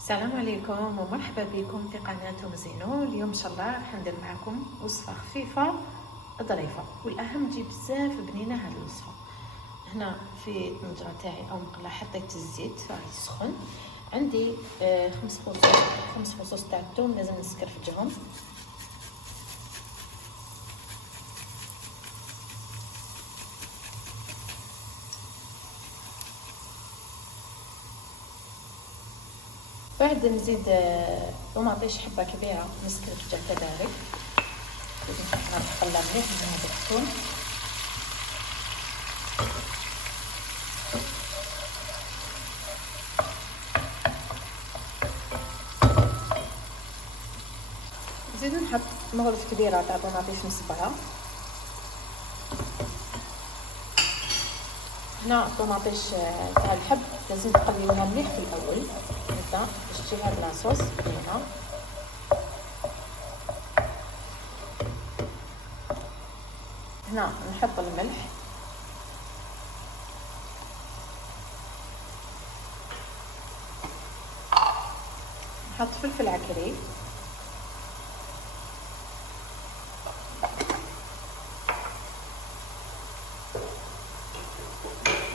السلام عليكم ومرحبا بكم في قناة زينو. اليوم ان شاء الله راح ندير معكم وصفه خفيفه ظريفه والاهم تجي بزاف بنينه هذه الوصفه. هنا في الطنجره تاعي او مقله حطيت الزيت راه يسخن. عندي خمس فصوص تاع الثوم لازم نسكرفجهم. بعد نزيد طوماطيش حبه كبيره نسكرفجها كذلك. لازم نقلب مليح من هذا الثوم. نزيد نحط مغرف كبيره تاع طوماطيش نصبرها. هنا الطوماطيش تاع الحب لازم تقليوها مليح في الاول هكا باش تجي هاد لاصوص بنينه. هنا نحط الملح، نحط فلفل عكري،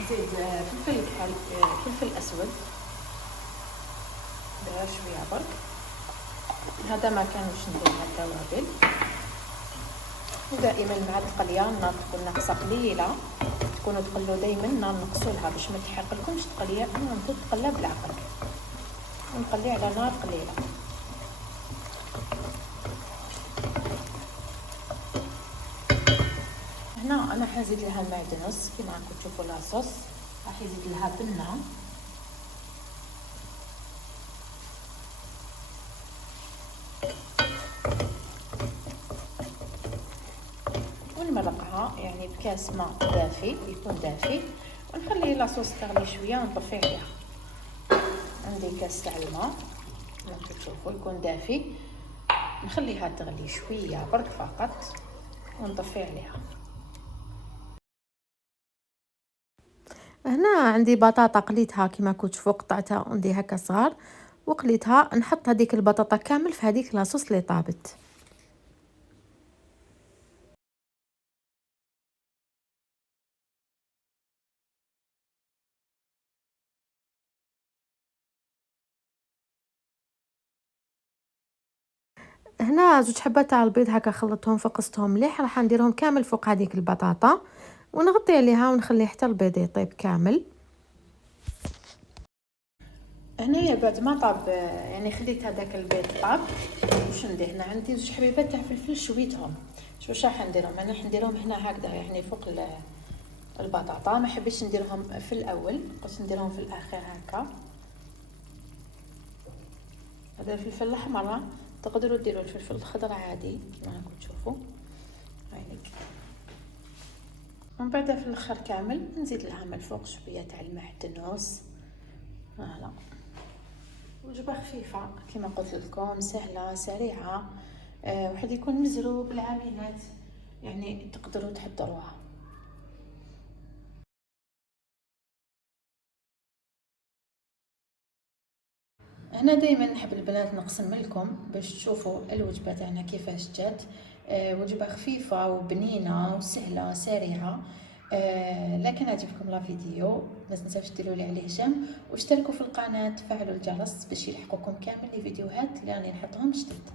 نزيد فلفل اسود شويه برك. هذا ما كانوش ندير مع التوابل. ودائما مع القليه النار تكون ناقصه قليله، تكونوا تقلوا دائما النار نقصولها باش ما تحرقلكمش القليه. انا تقلى بالعقل ونقلي على نار قليله. هنا انا حنزيد لها المعدنوس كيما راكم تشوفوا لاصوص، راح يزيد لها بنه. ونمرقها يعني بكاس ماء دافي يكون دافي، ونخلي لاصوص تغلي شويه ونطفي عليها. عندي كاس تاع الماء كما تشوفوا يكون دافي، نخليها تغلي شويه برك فقط ونطفي عليها. هنا عندي بطاطا قليتها كما كنت تشوفوا، قطعتها وندي هكا صغار وقليتها. نحط هذيك البطاطا كامل في هذيك لاصوص اللي طابت. هنا زوج حبات تاع البيض هكا خلطتهم فقستهم مليح، راح نديرهم كامل فوق هذيك البطاطا ونغطي عليها ونخليه حتى البيض يطيب كامل. هنايا بعد ما طاب يعني خليت هذاك البيض طاب، واش ندير؟ هنا عندي زوج حبيبات تاع فلفل شويتهم. واش راح نديرهم؟ انا حنديرهم هنا هكذا يعني فوق البطاطا. ما حبيتش نديرهم في الاول، قلت نديرهم في الاخير هكا. هذا الفلفل الاحمر، تقدروا ديروا الفلفل الخضر عادي كما راكم تشوفوا هايليك. ومن بعد في الاخر كامل نزيد لها من الفوق شويه تاع المعدنوس. فوالا، وجبه خفيفه كما قلت لكم، سهله سريعه. واحد يكون مزروب العاملات يعني تقدروا تحضروها. هنا دائما نحب البنات نقسم لكم باش تشوفوا الوجبه تاعنا كيفاش جات. وجبه خفيفه وبنينه وسهله سريعه. لكن عجبكم لا فيديو ما تنساوش ديروا لي عليه جيم واشتركوا في القناه، تفعلوا الجرس باش يلحقوكم كامل لي فيديوهات اللي راني نحطهم جديد.